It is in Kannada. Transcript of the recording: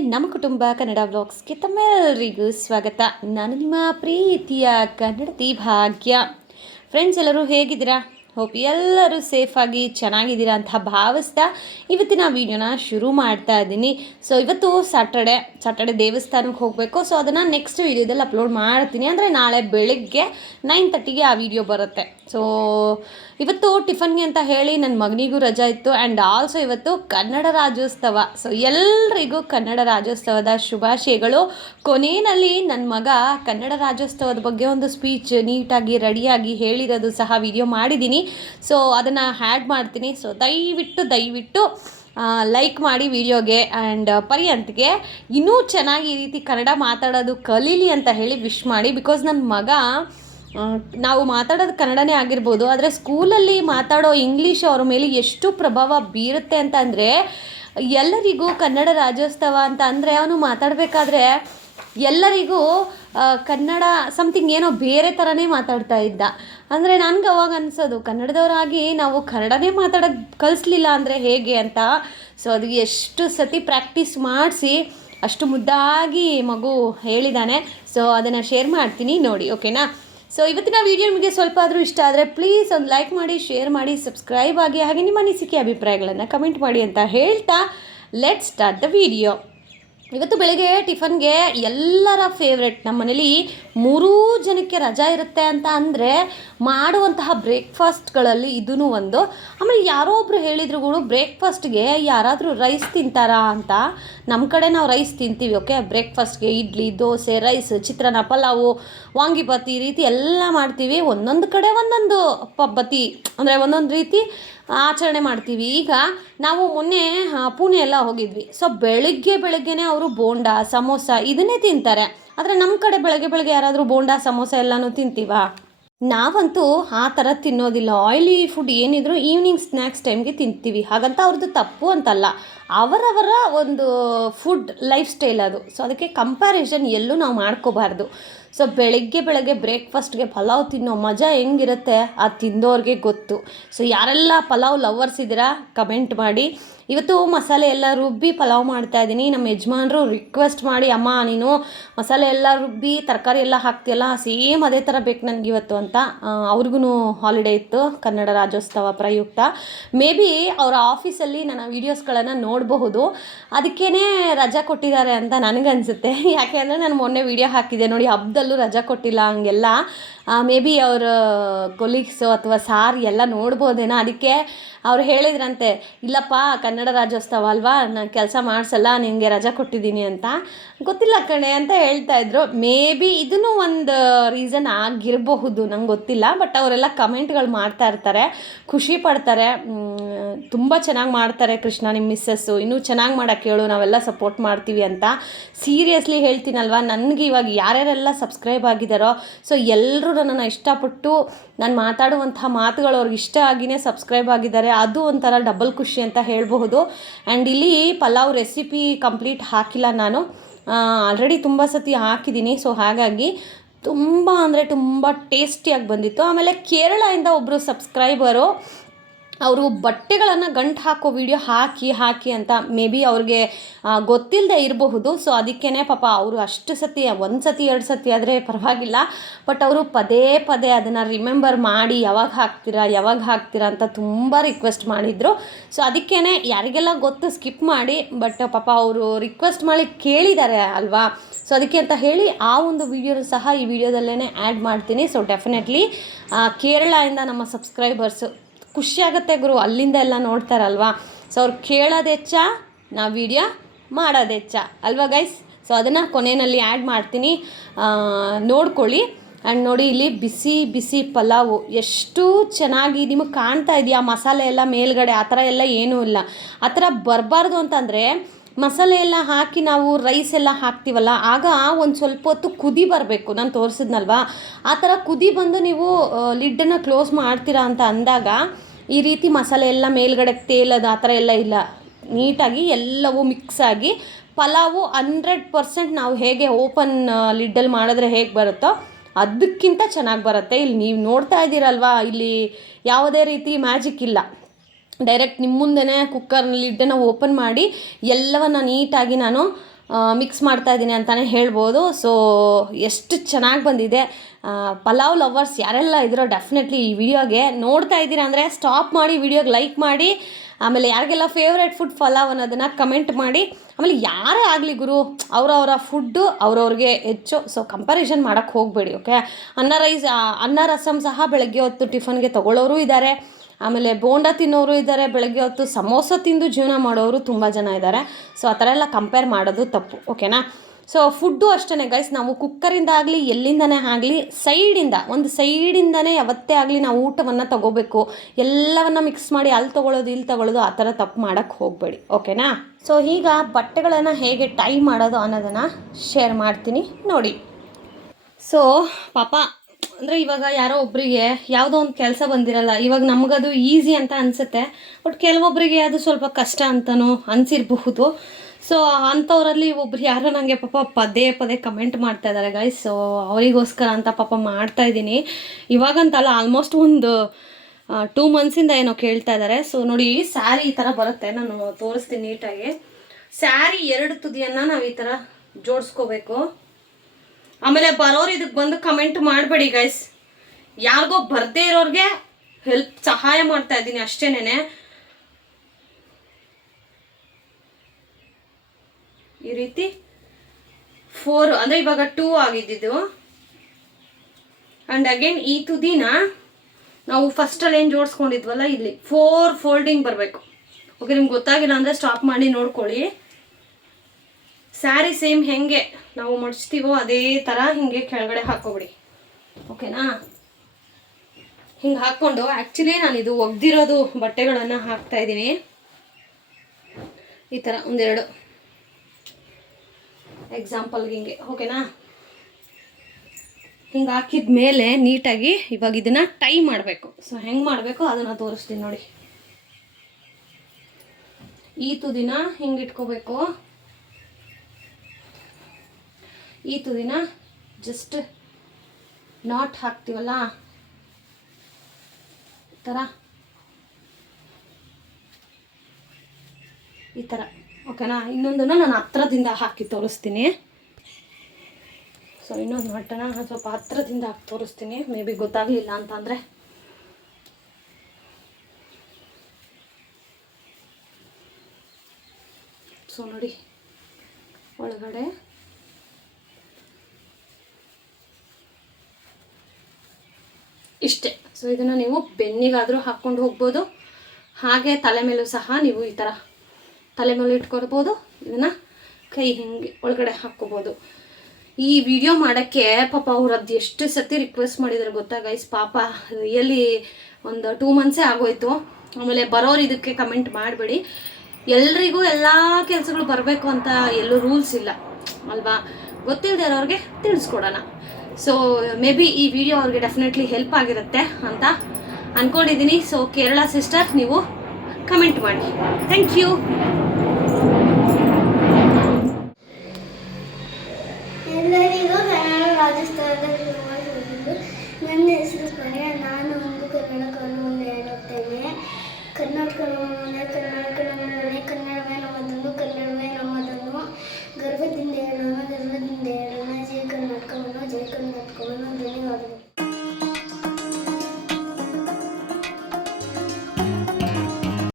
ನಮ್ಮ ಕುಟುಂಬ ಕನ್ನಡ ಬ್ಲಾಗ್ಸ್ಗೆ ತಮ್ಮೆಲ್ಲರಿಗೂ ಸ್ವಾಗತ. ನಾನು ನಿಮ್ಮ ಪ್ರೀತಿಯ ಕನ್ನಡತಿ ಭಾಗ್ಯ. ಫ್ರೆಂಡ್ಸ್ ಎಲ್ಲರೂ ಹೇಗಿದ್ದೀರಾ? ಹೋಪ್ ಎಲ್ಲರೂ ಸೇಫಾಗಿ ಚೆನ್ನಾಗಿದ್ದೀರಾ ಅಂತ ಭಾವಿಸ್ತಾ ಇವತ್ತಿನ ವೀಡಿಯೋನ ಶುರು ಮಾಡ್ತಾ ಇದ್ದೀನಿ. ಸೊ ಇವತ್ತು ಸಾಟರ್ಡೆ ಸಾಟರ್ಡೆ ದೇವಸ್ಥಾನಕ್ಕೆ ಹೋಗಬೇಕು. ಸೊ ಅದನ್ನು ನೆಕ್ಸ್ಟ್ ವೀಡಿಯೋದಲ್ಲಿ ಅಪ್ಲೋಡ್ ಮಾಡ್ತೀನಿ. ಅಂದರೆ ನಾಳೆ ಬೆಳಗ್ಗೆ ನೈನ್ ತರ್ಟಿಗೆ ಆ ವಿಡಿಯೋ ಬರುತ್ತೆ. ಸೊ ಇವತ್ತು ಟಿಫನ್ಗೆ ಅಂತ ಹೇಳಿ ನನ್ನ ಮಗನಿಗೂ ರಜಾ ಇತ್ತು. ಆ್ಯಂಡ್ ಆಲ್ಸೋ ಇವತ್ತು ಕನ್ನಡ ರಾಜ್ಯೋತ್ಸವ. ಸೊ ಎಲ್ಲರಿಗೂ ಕನ್ನಡ ರಾಜ್ಯೋತ್ಸವದ ಶುಭಾಶಯಗಳು. ಕೊನೆಯಲ್ಲಿ ನನ್ನ ಮಗ ಕನ್ನಡ ರಾಜ್ಯೋತ್ಸವದ ಬಗ್ಗೆ ಒಂದು ಸ್ಪೀಚ್ ನೀಟಾಗಿ ರೆಡಿಯಾಗಿ ಹೇಳಿರೋದು ಸಹ ವಿಡಿಯೋ ಮಾಡಿದ್ದೀನಿ. ಸೊ ಅದನ್ನು ಹ್ಯಾಡ್ ಮಾಡ್ತೀನಿ. ಸೊ ದಯವಿಟ್ಟು ದಯವಿಟ್ಟು ಲೈಕ್ ಮಾಡಿ ವಿಡಿಯೋಗೆ ಆ್ಯಂಡ್ ಪರ್ಯಂತ್ಗೆ ಇನ್ನೂ ಚೆನ್ನಾಗಿ ಈ ರೀತಿ ಕನ್ನಡ ಮಾತಾಡೋದು ಕಲೀಲಿ ಅಂತ ಹೇಳಿ ವಿಶ್ ಮಾಡಿ ಬಿಕಾಸ್ ನನ್ನ ಮಗ ನಾವು ಮಾತಾಡೋದು ಕನ್ನಡನೇ ಆಗಿರ್ಬೋದು, ಆದರೆ ಸ್ಕೂಲಲ್ಲಿ ಮಾತಾಡೋ ಇಂಗ್ಲೀಷ್ ಅವ್ರ ಮೇಲೆ ಎಷ್ಟು ಪ್ರಭಾವ ಬೀರುತ್ತೆ ಅಂತ ಅಂದರೆ, ಎಲ್ಲರಿಗೂ ಕನ್ನಡ ರಾಜ್ಯೋತ್ಸವ ಅಂತ ಅಂದರೆ ಅವನು ಮಾತಾಡಬೇಕಾದ್ರೆ ಎಲ್ಲರಿಗೂ ಕನ್ನಡ ಸಮಥಿಂಗ್ ಏನೋ ಬೇರೆ ಥರನೇ ಮಾತಾಡ್ತಾ ಇದ್ದ. ಅಂದರೆ ನನಗೆ ಅವಾಗ ಅನಿಸೋದು ಕನ್ನಡದವರಾಗಿ ನಾವು ಕನ್ನಡನೇ ಮಾತಾಡೋದು ಕಲಿಸ್ಲಿಲ್ಲ ಅಂದರೆ ಹೇಗೆ ಅಂತ. ಸೊ ಅದು ಎಷ್ಟು ಸತಿ ಪ್ರಾಕ್ಟೀಸ್ ಮಾಡಿಸಿ, ಅಷ್ಟು ಮುದ್ದಾಗಿ ಮಗು ಹೇಳಿದ್ದಾನೆ ಸೊ ಅದನ್ನು ಶೇರ್ ಮಾಡ್ತೀನಿ ನೋಡಿ ಓಕೆನಾ ಸೊ ಇವತ್ತಿನ ವಿಡಿಯೋ ನಿಮಗೆ ಸ್ವಲ್ಪ ಆದರೂ ಇಷ್ಟ ಆದರೆ ಪ್ಲೀಸ್ ಒಂದು ಲೈಕ್ ಮಾಡಿ ಶೇರ್ ಮಾಡಿ ಸಬ್ಸ್ಕ್ರೈಬ್ ಆಗಿ, ಹಾಗೆ ನಿಮ್ಮ ಅನಿಸಿಕೆ ಅಭಿಪ್ರಾಯಗಳನ್ನು ಕಮೆಂಟ್ ಮಾಡಿ ಅಂತ ಹೇಳ್ತಾ ಲೆಟ್ ಸ್ಟಾರ್ಟ್ ದ ವಿಡಿಯೋ ಇವತ್ತು ಬೆಳಿಗ್ಗೆ ಟಿಫನ್ಗೆ ಎಲ್ಲರ ಫೇವ್ರೆಟ್ ನಮ್ಮ ಮನೇಲಿ ಮೂರೂ ಜನಕ್ಕೆ ರಜಾ ಇರುತ್ತೆ ಅಂತ ಅಂದರೆ ಮಾಡುವಂತಹ ಬ್ರೇಕ್ಫಾಸ್ಟ್ಗಳಲ್ಲಿ ಇದೂ ಒಂದು. ಆಮೇಲೆ ಯಾರೋ ಒಬ್ರು ಹೇಳಿದ್ರು ಕೂಡ ಬ್ರೇಕ್ಫಾಸ್ಟ್ಗೆ ಯಾರಾದರೂ ರೈಸ್ ತಿಂತಾರಾ ಅಂತ. ನಮ್ಮ ಕಡೆ ನಾವು ರೈಸ್ ತಿಂತೀವಿ ಓಕೆ ಬ್ರೇಕ್ಫಾಸ್ಟ್ಗೆ ಇಡ್ಲಿ, ದೋಸೆ ರೈಸ್ ಚಿತ್ರಾನ್ನ, ಪಲಾವು ವಾಂಗಿಬಾತ್ ಈ ರೀತಿ ಎಲ್ಲ ಮಾಡ್ತೀವಿ. ಒಂದೊಂದು ಕಡೆ ಒಂದೊಂದು ಪಬ್ಬತಿ ಅಂದರೆ ಒಂದೊಂದು ರೀತಿ ಆಚರಣೆ ಮಾಡ್ತೀವಿ. ಈಗ ನಾವು ಮೊನ್ನೆ ಪುಣೆ ಎಲ್ಲ ಹೋಗಿದ್ವಿ. ಸೊ ಬೆಳಗ್ಗೆ ಬೆಳಗ್ಗೆನೇ ಅವರು ಬೋಂಡ, ಸಮೋಸ ಇದನ್ನೇ ತಿಂತಾರೆ. ಆದರೆ ನಮ್ಮ ಕಡೆ ಬೆಳಗ್ಗೆ ಬೆಳಗ್ಗೆ ಯಾರಾದರೂ ಬೋಂಡಾ, ಸಮೋಸ ಎಲ್ಲನೂ ತಿಂತೀವಾ? ನಾವಂತೂ ಆ ಥರ ತಿನ್ನೋದಿಲ್ಲ. ಆಯ್ಲಿ ಫುಡ್ ಏನಿದ್ರು ಈವ್ನಿಂಗ್ ಸ್ನ್ಯಾಕ್ಸ್ ಟೈಮ್ಗೆ ತಿಂತೀವಿ. ಹಾಗಂತ ಅವ್ರದ್ದು ತಪ್ಪು ಅಂತಲ್ಲ. ಅವರವರ ಒಂದು ಫುಡ್ ಲೈಫ್ ಸ್ಟೈಲ್ ಅದು. ಸೊ ಅದಕ್ಕೆ ಕಂಪ್ಯಾರಿಸನ್ ಎಲ್ಲೂ ನಾವು ಮಾಡ್ಕೋಬಾರ್ದು. ಸೊ ಬೆಳಗ್ಗೆ ಬೆಳಗ್ಗೆ ಬ್ರೇಕ್ಫಾಸ್ಟ್ಗೆ ಪಲಾವ್ ತಿನ್ನೋ ಮಜಾ ಹೆಂಗಿರುತ್ತೆ? ಆ ತಿಂದೋರಿಗೆ ಗೊತ್ತು. ಸೊ ಯಾರೆಲ್ಲ ಪಲಾವ್ ಲವರ್ಸ್ ಇದ್ದೀರಾ ಕಮೆಂಟ್ ಮಾಡಿ. ಇವತ್ತು ಮಸಾಲೆ ಎಲ್ಲ ರುಬ್ಬಿ ಪಲಾವ್ ಮಾಡ್ತಾ ಇದ್ದೀನಿ. ನಮ್ಮ ಯಜಮಾನರು ರಿಕ್ವೆಸ್ಟ್ ಮಾಡಿ, ಅಮ್ಮ, ನೀನು ಮಸಾಲೆ ಎಲ್ಲ ರುಬ್ಬಿ, ತರಕಾರಿ ಎಲ್ಲ ಹಾಕ್ತಿಯಲ್ಲ, ಸೇಮ್ ಅದೇ ಥರ ಬೇಕು ನನಗೆ ಇವತ್ತು ಅಂತ. ಅವ್ರಿಗೂ ಹಾಲಿಡೇ ಇತ್ತು, ಕನ್ನಡ ರಾಜ್ಯೋತ್ಸವ ಪ್ರಯುಕ್ತ. ಮೇ ಬಿ ಅವರ ಆಫೀಸಲ್ಲಿ ನನ್ನ ವೀಡಿಯೋಸ್ಗಳನ್ನು ನೋಡಬಹುದು. ಅದಕ್ಕೇ ರಜಾ ಕೊಟ್ಟಿದ್ದಾರೆ ಅಂತ ನನಗನ್ಸುತ್ತೆ. ಯಾಕೆ ಅಂದರೆ ನಾನು ಮೊನ್ನೆ ವೀಡಿಯೋ ಹಾಕಿದ್ದೆ ನೋಡಿ ಹಬ್ಬದಲ್ಲೂ ರಜಾ ಕೊಟ್ಟಿಲ್ಲ ಹಂಗೆಲ್ಲ. ಮೇ ಬಿ ಅವ್ರ ಕೊಲೀಗ್ಸು ಅಥವಾ ಸಾರ್ ಎಲ್ಲ ನೋಡ್ಬೋದೇನೋ. ಅದಕ್ಕೆ ಅವ್ರು ಹೇಳಿದ್ರಂತೆ, ಇಲ್ಲಪ್ಪ, ಕನ್ನಡ ರಾಜ್ಯೋತ್ಸವ ಅಲ್ವಾ? ನಾನು ಕೆಲಸ ಮಾಡಿಸಲ್ಲ, ನಿನಗೆ ರಜಾ ಕೊಟ್ಟಿದ್ದೀನಿ ಅಂತ. ಗೊತ್ತಿಲ್ಲ ಕಣೆ, ಅಂತ ಹೇಳ್ತಾ ಇದ್ರು. ಮೇ ಬಿ ಇದನ್ನು ಒಂದು ರೀಸನ್ ಆಗಿರಬಹುದು, ನಂಗೆ ಗೊತ್ತಿಲ್ಲ. ಬಟ್ ಅವರೆಲ್ಲ ಕಮೆಂಟ್ಗಳು ಮಾಡ್ತಾ ಇರ್ತಾರೆ, ಖುಷಿ ಪಡ್ತಾರೆ. ತುಂಬ ಚೆನ್ನಾಗಿ ಮಾಡ್ತಾರೆ ಕೃಷ್ಣ ನಿಮ್ಮ ಮಿಸ್ಸಸ್ಸು ಇನ್ನೂ ಚೆನ್ನಾಗಿ ಮಾಡೋಕ್ಕೆ ಹೇಳು, ನಾವೆಲ್ಲ ಸಪೋರ್ಟ್ ಮಾಡ್ತೀವಿ ಅಂತ. ಸೀರಿಯಸ್ಲಿ ಹೇಳ್ತೀನಲ್ವ? ನನಗೆ ಇವಾಗ ಯಾರ್ಯಾರೆಲ್ಲ ಸಬ್ಸ್ಕ್ರೈಬ್ ಆಗಿದ್ದಾರೋ ಸೊ ಎಲ್ಲರೂ ನನ್ನನ್ನು ಇಷ್ಟಪಟ್ಟು ನಾನು ಮಾತಾಡುವಂಥ ಮಾತುಗಳು ಅವ್ರಿಗೆ ಇಷ್ಟ ಆಗಿನೇ ಸಬ್ಸ್ಕ್ರೈಬ್ ಆಗಿದ್ದಾರೆ. ಅದು ಒಂಥರ ಡಬಲ್ ಖುಷಿ ಅಂತ ಹೇಳಬಹುದು. ಆ್ಯಂಡ್ ಇಲ್ಲಿ ಪಲಾವ್ ರೆಸಿಪಿ ಕಂಪ್ಲೀಟ್ ಹಾಕಿಲ್ಲ ನಾನು. ಆಲ್ರೆಡಿ ತುಂಬ ಸತಿ ಹಾಕಿದ್ದೀನಿ ಸೊ ಹಾಗಾಗಿ ತುಂಬ ಅಂದರೆ ತುಂಬ ಟೇಸ್ಟಿಯಾಗಿ ಬಂದಿತ್ತು. ಆಮೇಲೆ ಕೇರಳದಿಂದ ಒಬ್ಬರು ಸಬ್ಸ್ಕ್ರೈಬರು ಅವರು ಬಟ್ಟೆಗಳನ್ನು ಗಂಟು ಹಾಕೋ ವಿಡಿಯೋ ಹಾಕಿ ಹಾಕಿ ಅಂತ ಮೇ ಬಿ ಅವ್ರಿಗೆ ಗೊತ್ತಿಲ್ಲದೆ ಇರಬಹುದು. ಸೊ ಅದಕ್ಕೇ ಪಾಪ ಅವರು ಅಷ್ಟು ಸತಿ, ಒಂದು ಸತಿ, ಎರಡು ಸತಿ ಆದರೆ ಪರವಾಗಿಲ್ಲ. ಬಟ್ ಅವರು ಪದೇ ಪದೇ ಅದನ್ನು ರಿಮೆಂಬರ್ ಮಾಡಿ, ಯಾವಾಗ ಹಾಕ್ತೀರಾ ಯಾವಾಗ ಹಾಕ್ತೀರಾ ಅಂತ ತುಂಬ ರಿಕ್ವೆಸ್ಟ್ ಮಾಡಿದರು. ಸೊ ಅದಕ್ಕೇ ಯಾರಿಗೆಲ್ಲ ಗೊತ್ತು ಸ್ಕಿಪ್ ಮಾಡಿ ಬಟ್ ಪಾಪ ಅವರು ರಿಕ್ವೆಸ್ಟ್ ಮಾಡಿ ಕೇಳಿದ್ದಾರೆ ಅಲ್ವಾ? ಸೊ ಅದಕ್ಕೆ ಅಂತ ಹೇಳಿ ಆ ಒಂದು ವಿಡಿಯೋನು ಸಹ ಈ ವಿಡಿಯೋದಲ್ಲೇ ಆ್ಯಡ್ ಮಾಡ್ತೀನಿ. ಸೊ ಡೆಫಿನೆಟ್ಲಿ ಕೇರಳದಿಂದ ನಮ್ಮ ಸಬ್ಸ್ಕ್ರೈಬರ್ಸು ಖುಷಿಯಾಗುತ್ತೆ ಗುರು, ಅಲ್ಲಿಂದ ಎಲ್ಲ ನೋಡ್ತಾರಲ್ವಾ? ಸೊ ಅವ್ರು ಕೇಳೋದು ಹೆಚ್ಚ ನಾವು ವಿಡಿಯೋ ಮಾಡೋದು ಹೆಚ್ಚ ಅಲ್ವಾ ಗೈಸ್ ಸೊ ಅದನ್ನು ಕೊನೆಯಲ್ಲಿ ಆ್ಯಡ್ ಮಾಡ್ತೀನಿ. ನೋಡ್ಕೊಳ್ಳಿ. ಆ್ಯಂಡ್ ನೋಡಿ, ಇಲ್ಲಿ ಬಿಸಿ ಬಿಸಿ ಪಲಾವು. ಎಷ್ಟು ಚೆನ್ನಾಗಿ ನಿಮಗೆ ಕಾಣ್ತಾ ಇದೆಯಾ? ಮಸಾಲೆ ಎಲ್ಲ ಮೇಲ್ಗಡೆ, ಆ ಥರ ಎಲ್ಲ ಏನೂ ಇಲ್ಲ. ಆ ಥರ ಬರಬಾರ್ದು ಅಂತಂದರೆ ಮಸಾಲೆ ಎಲ್ಲ ಹಾಕಿ ನಾವು ರೈಸ್ ಎಲ್ಲ ಹಾಕ್ತೀವಲ್ಲ, ಆಗ ಒಂದು ಸ್ವಲ್ಪ ಹೊತ್ತು ಕುದಿ ಬರಬೇಕು. ನಾನು ತೋರಿಸಿದ್ನಲ್ವಾ? ಆ ಥರ ಕುದಿ ಬಂದು ನೀವು ಲಿಡ್ಡನ್ನು ಕ್ಲೋಸ್ ಮಾಡ್ತೀರಾ ಅಂತ ಅಂದಾಗ, ಈ ರೀತಿ ಮಸಾಲೆ ಎಲ್ಲ ಮೇಲ್ಗಡೆ ತೇಲದು ಆ ಥರ ಎಲ್ಲ ಇಲ್ಲ. ನೀಟಾಗಿ ಎಲ್ಲವೂ ಮಿಕ್ಸ್ ಆಗಿ ಪಲಾವು ಹಂಡ್ರೆಡ್ ಪರ್ಸೆಂಟ್ ನಾವು ಹೇಗೆ ಓಪನ್ ಲಿಡ್ಡಲ್ಲಿ ಮಾಡಿದ್ರೆ ಹೇಗೆ ಬರುತ್ತೋ, ಅದಕ್ಕಿಂತ ಚೆನ್ನಾಗಿ ಬರುತ್ತೆ. ಇಲ್ಲಿ ನೀವು ನೋಡ್ತಾ ಇದ್ದೀರಲ್ವಾ? ಇಲ್ಲಿ ಯಾವುದೇ ರೀತಿ ಮ್ಯಾಜಿಕ್ ಇಲ್ಲ. ಡೈರೆಕ್ಟ್ ನಿಮ್ಮ ಮುಂದೆನೇ ಕುಕ್ಕರ್ ಲಿಡ್ಡನ್ನು ಓಪನ್ ಮಾಡಿ ಎಲ್ಲವನ್ನು ನೀಟಾಗಿ ನಾನು ಮಿಕ್ಸ್ ಮಾಡ್ತಾ ಇದ್ದೀನಿ ಅಂತಲೇ ಹೇಳ್ಬೋದು. ಸೊ ಎಷ್ಟು ಚೆನ್ನಾಗಿ ಬಂದಿದೆ. ಪಲಾವ್ ಲವರ್ಸ್ ಯಾರೆಲ್ಲ ಇದ್ರೋ ಡೆಫಿನೆಟ್ಲಿ ಈ ವಿಡಿಯೋಗೆ ನೋಡ್ತಾ ಇದ್ದೀರಾ ಅಂದರೆ ಸ್ಟಾಪ್ ಮಾಡಿ ವಿಡಿಯೋಗೆ ಲೈಕ್ ಮಾಡಿ, ಆಮೇಲೆ ಯಾರಿಗೆಲ್ಲ ಫೇವ್ರೇಟ್ ಫುಡ್ ಪಲಾವ್ ಅನ್ನೋದನ್ನು ಕಮೆಂಟ್ ಮಾಡಿ, ಆಮೇಲೆ ಯಾರೇ ಆಗಲಿ ಗುರು ಅವರವರ ಫುಡ್ಡು ಅವ್ರವ್ರಿಗೆ ಹೆಚ್ಚು. ಸೊ ಕಂಪ್ಯಾರಿಸನ್ ಮಾಡೋಕ್ಕೆ ಹೋಗಬೇಡಿ ಓಕೆ ಅನ್ನ ರೈಸ್ ಅನ್ನ ರಸಮ್ ಸಹ ಬೆಳಗ್ಗೆ ಹೊತ್ತು ಟಿಫನ್ಗೆ ತೊಗೊಳ್ಳೋರು ಇದ್ದಾರೆ. ಆಮೇಲೆ ಬೋಂಡ ತಿನ್ನೋರು ಇದ್ದಾರೆ ಬೆಳಗ್ಗೆ ಹೊತ್ತು ಸಮೋಸ ತಿಂದು ಜೀವನ ಮಾಡೋರು ತುಂಬ ಜನ ಇದ್ದಾರೆ ಸೊ ಆ ಥರ ಎಲ್ಲ ಕಂಪೇರ್ ಮಾಡೋದು ತಪ್ಪು ಓಕೆನಾ ಸೊ ಫುಡ್ಡು ಅಷ್ಟೇ ಗೈಸ್ ನಾವು ಕುಕ್ಕರಿಂದ ಆಗಲಿ, ಎಲ್ಲಿಂದನೇ ಆಗಲಿ ಸೈಡಿಂದ ಒಂದು ಸೈಡಿಂದನೇ ಯಾವತ್ತೇ ಆಗಲಿ ನಾವು ಊಟವನ್ನು ತಗೋಬೇಕು. ಎಲ್ಲವನ್ನ ಮಿಕ್ಸ್ ಮಾಡಿ ಅಲ್ಲಿ ತೊಗೊಳ್ಳೋದು, ಇಲ್ಲಿ ತೊಗೊಳ್ಳೋದು, ಆ ಥರ ತಪ್ಪು ಮಾಡೋಕ್ಕೆ ಹೋಗಬೇಡಿ ಓಕೆನಾ ಸೊ ಈಗ ಬಟ್ಟೆಗಳನ್ನು ಹೇಗೆ ಟೈ ಮಾಡೋದು ಅನ್ನೋದನ್ನು ಶೇರ್ ಮಾಡ್ತೀನಿ ನೋಡಿ. ಸೊ ಪಾಪ ಅಂದರೆ ಇವಾಗ ಯಾರೋ ಒಬ್ಬರಿಗೆ ಯಾವುದೋ ಒಂದು ಕೆಲಸ ಬಂದಿರಲ್ಲ, ಇವಾಗ ನಮಗದು ಈಸಿ ಅಂತ ಅನಿಸುತ್ತೆ. ಬಟ್ ಕೆಲವೊಬ್ಬರಿಗೆ ಅದು ಸ್ವಲ್ಪ ಕಷ್ಟ ಅಂತಲೂ ಅನಿಸಿರಬಹುದು. ಸೊ ಅಂಥವರಲ್ಲಿ ಒಬ್ರು ಯಾರೋ ನನಗೆ ಪಾಪ ಪದೇ ಪದೇ ಕಮೆಂಟ್ ಮಾಡ್ತಾ ಇದ್ದಾರೆ ಗೈಸ್ ಸೊ ಅವರಿಗೋಸ್ಕರ ಅಂತ ಪಾಪ ಮಾಡ್ತಾ ಇದ್ದೀನಿ. ಇವಾಗಂತಲ್ಲ ಆಲ್ಮೋಸ್ಟ್ ಒಂದು ಟೂ ಮಂತ್ಸಿಂದ ಏನೋ ಕೇಳ್ತಾ ಇದ್ದಾರೆ ಸೊ ನೋಡಿ ಸ್ಯಾರಿ ಈ ಥರ ಬರುತ್ತೆ. ನಾನು ತೋರಿಸ್ತೀನಿ ನೀಟಾಗಿ ಸ್ಯಾರಿ ಎರಡು ತುದಿಯನ್ನು ನಾವು ಈ ಥರ ಜೋಡಿಸ್ಕೋಬೇಕು. ಆಮೇಲೆ ಬರೋರು ಇದಕ್ಕೆ ಬಂದು ಕಮೆಂಟ್ ಮಾಡಬೇಡಿ ಗೈಸ್ ಯಾರಿಗೋ ಬರ್ದೇ ಇರೋರಿಗೆ ಹೆಲ್ಪ್ ಸಹಾಯ ಮಾಡ್ತಾ ಇದ್ದೀನಿ ಅಷ್ಟೇನೆ ಈ ರೀತಿ ಫೋರ್ ಅಂದರೆ ಇವಾಗ ಟೂ ಆಗಿದ್ದಿದ್ದು. ಆ್ಯಂಡ್ ಅಗೇನ್ ಈ ತುದಿನ ನಾವು ಫಸ್ಟಲ್ಲಿ ಏನು ಜೋಡಿಸ್ಕೊಂಡಿದ್ವಲ್ಲ, ಇಲ್ಲಿ ಫೋರ್ ಫೋಲ್ಡಿಂಗ್ ಬರಬೇಕು. ಓಕೆ ನಿಮ್ಗೆ ಗೊತ್ತಾಗಿಲ್ಲ ಅಂದರೆ ಸ್ಟಾಪ್ ಮಾಡಿ ನೋಡ್ಕೊಳ್ಳಿ. ಸ್ಯಾರಿ ಸೇಮ್ ಹೆಂಗೆ ನಾವು ಮಡಿಸ್ತೀವೋ ಅದೇ ಥರ ಹಿಂಗೆ ಕೆಳಗಡೆ ಹಾಕೋಬಿಡಿ. ಓಕೆನಾ ಹಿಂಗೆ ಹಾಕ್ಕೊಂಡು ಆ್ಯಕ್ಚುಲಿ ನಾನು ಇದು ಒಗ್ದಿರೋದು ಬಟ್ಟೆಗಳನ್ನು ಹಾಕ್ತಾ ಇದ್ದೀನಿ. ಈ ಥರ ಒಂದೆರಡು. ಎಕ್ಸಾಂಪಲ್ಗೆ ಹಿಂಗೆ. ಓಕೆನಾ ಹಿಂಗೆ ಹಾಕಿದ ಮೇಲೆ ನೀಟಾಗಿ ಇವಾಗ ಇದನ್ನು ಟೈ ಮಾಡಬೇಕು. ಸೊ ಹೆಂಗೆ ಮಾಡಬೇಕು ಅದನ್ನು ತೋರಿಸ್ತೀನಿ ನೋಡಿ. ಈ ತುದಿನ ಹಿಂಗೆ ಇಟ್ಕೋಬೇಕು. ಈ ತುದಿನ ಜಸ್ಟ್ ನಾಟ್ ಹಾಕ್ತೀವಲ್ಲ? ಈ ಥರ ಈ ಥರ ಓಕೆನಾ ಇನ್ನೊಂದನ್ನು ನಾನು ಹತ್ರದಿಂದ ಹಾಕಿ ತೋರಿಸ್ತೀನಿ. ಸೊ ಇನ್ನೊಂದು ಮಟ್ಟನ ನಾನು ಸ್ವಲ್ಪ ಹತ್ರದಿಂದ ಹಾಕಿ ತೋರಿಸ್ತೀನಿ. ಮೇ ಬಿ ಗೊತ್ತಾಗಲಿಲ್ಲ ಅಂತಂದರೆ. ಸೊ ನೋಡಿ. ಒಳಗಡೆ ಇಷ್ಟೇ. ಸೊ ಇದನ್ನು ನೀವು ಬೆನ್ನಿಗಾದರೂ ಹಾಕ್ಕೊಂಡು ಹೋಗ್ಬೋದು. ಹಾಗೆ ತಲೆ ಮೇಲೂ ಸಹ ನೀವು ಈ ಥರ ತಲೆ ಮೇಲೆ ಇಟ್ಕೊಳ್ಬೋದು. ಇದನ್ನು ಕೈ ಹಿಂಗೆ ಒಳಗಡೆ ಹಾಕ್ಕೋಬೋದು. ಈ ವಿಡಿಯೋ ಮಾಡೋಕ್ಕೆ ಪಾಪ ಅವ್ರು ಅದು ಎಷ್ಟು ಸತಿ ರಿಕ್ವೆಸ್ಟ್ ಮಾಡಿದ್ದಾರೆ ಗೊತ್ತಾ ಗೈಸ್ ಪಾಪ ರಿಯಲಿ ಒಂದು ಟೂ ಮಂತ್ಸೇ ಆಗೋಯ್ತು. ಆಮೇಲೆ ಬರೋರು ಇದಕ್ಕೆ ಕಮೆಂಟ್ ಮಾಡಬೇಡಿ. ಎಲ್ರಿಗೂ ಎಲ್ಲ ಕೆಲಸಗಳು ಬರಬೇಕು ಅಂತ ಎಲ್ಲೂ ರೂಲ್ಸ್ ಇಲ್ಲ. ಅಲ್ವಾ? ಗೊತ್ತಿಲ್ಲದೆ ಇರೋರಿಗೆ ತಿಳಿಸ್ಕೊಡೋಣ. ಸೊ ಮೇ ಬಿ ಈ ವಿಡಿಯೋ ಅವ್ರಿಗೆ ಡೆಫಿನೆಟ್ಲಿ ಹೆಲ್ಪ್ ಆಗಿರುತ್ತೆ ಅಂತ ಅಂದ್ಕೊಂಡಿದ್ದೀನಿ ಸೊ ಕೇರಳ ಸಿಸ್ಟರ್ ನೀವು ಕಮೆಂಟ್ ಮಾಡಿ. Thank you